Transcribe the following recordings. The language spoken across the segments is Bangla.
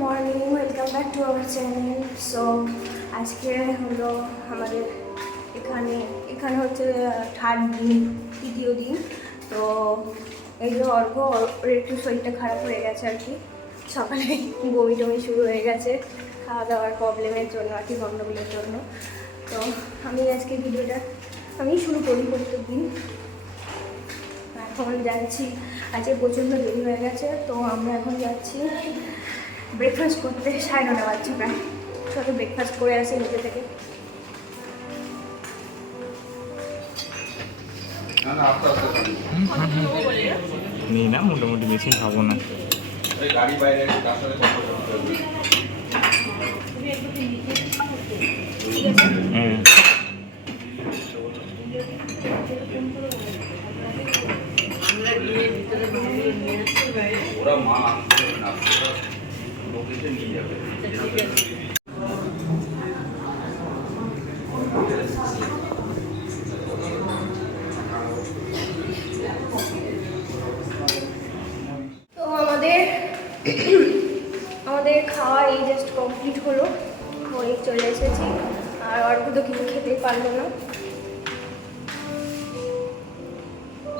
Morning, welcome back to our channel. So আজকে হলো আমাদের এখানে হচ্ছে থার্ড দিন, তৃতীয় দিন। তো এই যে ওর একটু শরীরটা খারাপ হয়ে গেছে আর কি, সকালে বমি টমি শুরু হয়ে গেছে খাওয়া দাওয়ার প্রবলেমের জন্য আর কি, গন্ডগোলের জন্য। তো আমি আজকে ভিডিওটা শুরু করি প্রত্যেক দিন। এখন যাচ্ছি, আজকে প্রচণ্ড দেরি হয়ে গেছে, তো আমরা এখন যাচ্ছি ব্রেকফাস্ট করতে। 9:30 বাজছে প্রায়। চলো ব্রেকফাস্ট করে আসি নিজে থেকে। নেই না, মোটামুটি বেশি খাবো না। ওরা মাল আনতে না, লোকেশে নিয়ে যাবে। তো আমাদের খাওয়া এই জাস্ট কমপ্লিট হলো, হয়ে চলে এসেছি। আর অল্প তো কিছু খেতেই পারলো না,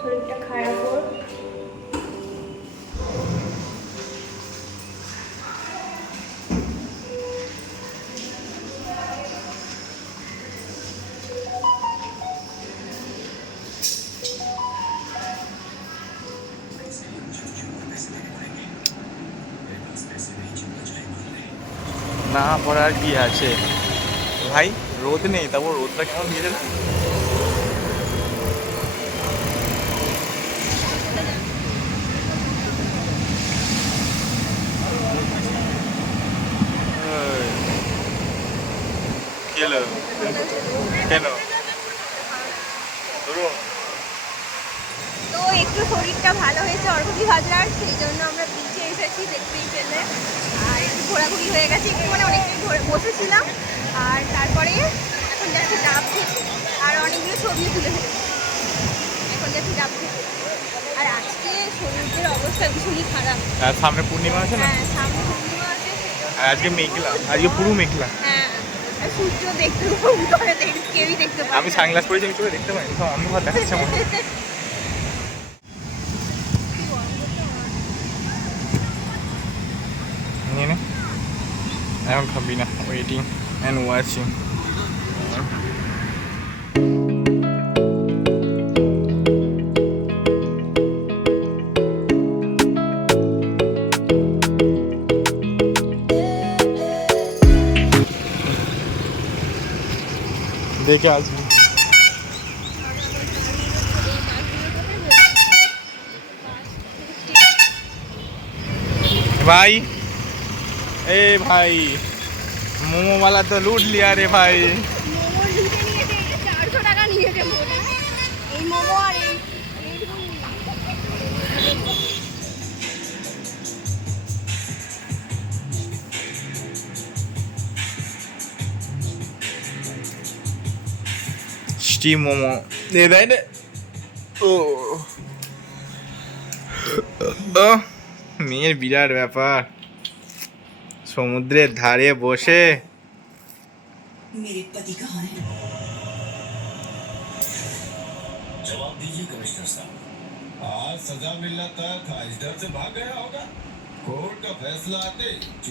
শরীরটা খারাপ ওর। না পড়ার কি আছে ভাই, রোদ নেই, তারপর রোদটা কেমন দিয়েছে না। কেন তো একটু শরীরটা ভালো হয়েছে অর্ঘ্যি হাজরার, সেই জন্য আমরা বিচে এসেছি দেখতেই পেলে। আর একটু ঘোরাঘুরি হয়ে গেছে, একটু মানে অনেকটাই বসেছিলাম। আর তারপরে এখন যাচ্ছি ডাব খেতে, আর অনেকগুলো ছবিও তুলে ফেলেছি। এখন যাচ্ছি ডাব খেতে। আর আজকে সমুদ্রের অবস্থা ভীষণই খারাপ। আর সামনে পূর্ণিমা আছে না, হ্যাঁ সামনে পূর্ণিমা আছে, আর আজকে মেঘলা, আজকে পুরো মেঘলা। হ্যাঁ আর সূর্য দেখতে উঠে কেউই দেখতে পায়। আমি সানগ্লাস পরেছি, আমি চোখে দেখতে পাই, সব অন্ধকার দেখাচ্ছে আমার। নিয়ে নে, এখন খাবি না, ওয়েটিং অ্যান্ড ওয়াচিং। দেখে আসবি भाई। ए भाई, मोमो वाला तो लूट लिया रे भाई। মোমো লুটে নিয়েছে, 400 টাকা নিয়েছে এই মোমো। আর এই স্টিম মোমো দে দেয় রে। ও মেয়ের বিরাট ব্যাপার, সমুদ্রের ধারে বসে। मेरे पति कहाँ है? जवाब दीजिए कमिश्नर साहब। आज सजा मिलना तक इस डर से भाग गया होगा। कोर्ट का फैसला आते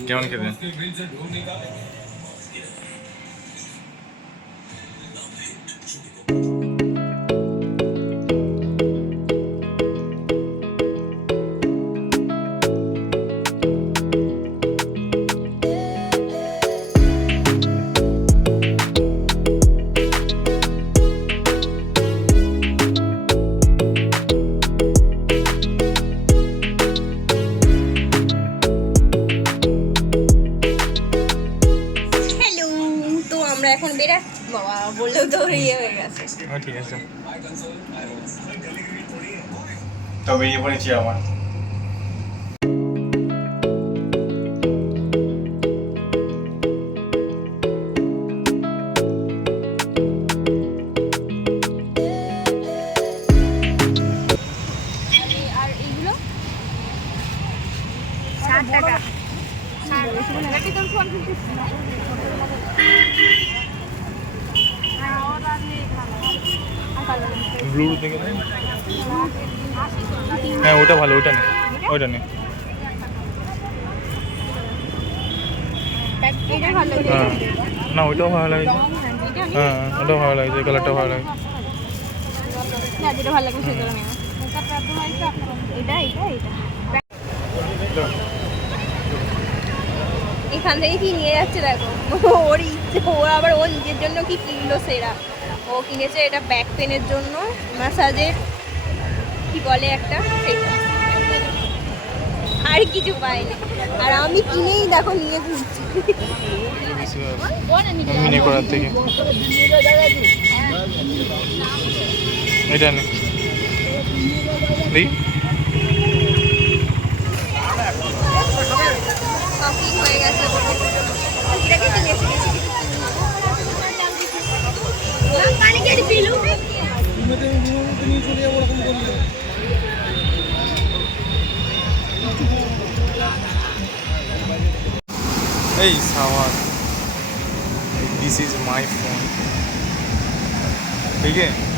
क्या उनके दिन? उसके बिल से ढूंढ निकालेंगे। এখন বেরা বাবা বললেও তো ইয়ে হয়ে গেছে। ঠিক আছে, তো বেরিয়ে পড়েছি আমার। ব্লু থেকে নেই? হ্যাঁ ওটা ভালো, ওটা নেই, ওটা নেই। হ্যাঁ না ওইটাও ভালো লাগছে, হ্যাঁ ওটাও ভালো লাগছে, এই কালারটাও ভালো লাগছে। যেটা ভালো লাগবে সেটা নেব। এটা এটা এটা এখান থেকে কি নিয়ে যাচ্ছে দেখো, ওর ইচ্ছে, ও আবার ও নিজের জন্য কি কিনলো সেরা। ও কিনেছে এটা ব্যাক পেনের জন্য, ম্যাসাজের কি বলে একটা, সেটা আর কিছু পাইনি। আর আমি কিনেই দেখো নিয়ে ঘুরছি। মিনি করার থেকে এটা নেই দেখি। শপিং হয়ে গেছে, এটাকে কিনেছি, বেশি কিছু কিনিনি। এই shower, this is my phone, ঠিক আছে।